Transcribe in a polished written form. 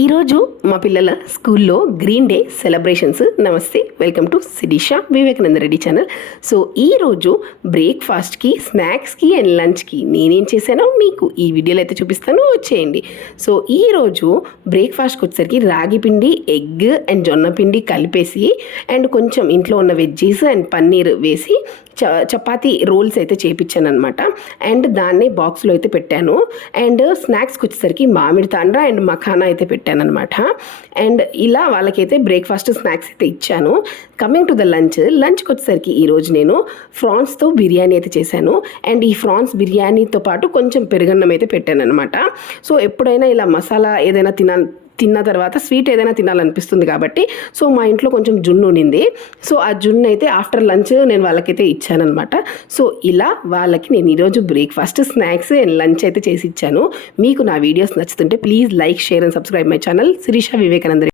ఈరోజు మా పిల్లల స్కూల్లో గ్రీన్ డే సెలబ్రేషన్స్. నమస్తే, welcome to Shirisha Vivekananda Reddy channel. So ఈరోజు బ్రేక్ఫాస్ట్కి, స్నాక్స్కి అండ్ లంచ్కి నేనేం చేశానో మీకు ఈ వీడియోలో అయితే చూపిస్తాను, వచ్చేయండి. సో ఈరోజు బ్రేక్ఫాస్ట్కి వచ్చేసరికి రాగి పిండి, ఎగ్ అండ్ జొన్న పిండి కలిపేసి అండ్ కొంచెం ఇంట్లో ఉన్న వెజ్జీస్ అండ్ పన్నీర్ వేసి చపాతీ రోల్స్ అయితే చేయించాను అనమాట. అండ్ దాన్ని బాక్స్లో అయితే పెట్టాను. అండ్ స్నాక్స్కి వచ్చేసరికి మామిడి తాండ్ర అండ్ మఖానా అయితే పెట్టాను అనమాట. అండ్ ఇలా వాళ్ళకైతే బ్రేక్ఫాస్ట్ స్నాక్స్ అయితే ఇచ్చాను. కమింగ్ టు ద లంచ్కి వచ్చేసరికి ఈరోజు నేను ఫ్రాన్స్తో బిర్యానీ అయితే చేశాను. అండ్ ఈ ఫ్రాన్స్ బిర్యానీతో పాటు కొంచెం పెరుగన్నం అయితే పెట్టాను అనమాట. సో ఎప్పుడైనా ఇలా మసాలా ఏదైనా తిన్న తర్వాత స్వీట్ ఏదైనా తినాలనిపిస్తుంది కాబట్టి సో మా ఇంట్లో కొంచెం జున్ను ఉండింది. సో ఆ జున్ను అయితే ఆఫ్టర్ లంచ్ నేను వాళ్ళకైతే ఇచ్చానమాట. సో ఇలా వాళ్ళకి నేను ఈరోజు బ్రేక్ఫాస్ట్, స్నాక్స్ అండ్ లంచ్ అయితే చేసి ఇచ్చాను. మీకు నా వీడియోస్ నచ్చుతుంటే please like, share and subscribe my channel Sirisha Vivekananda.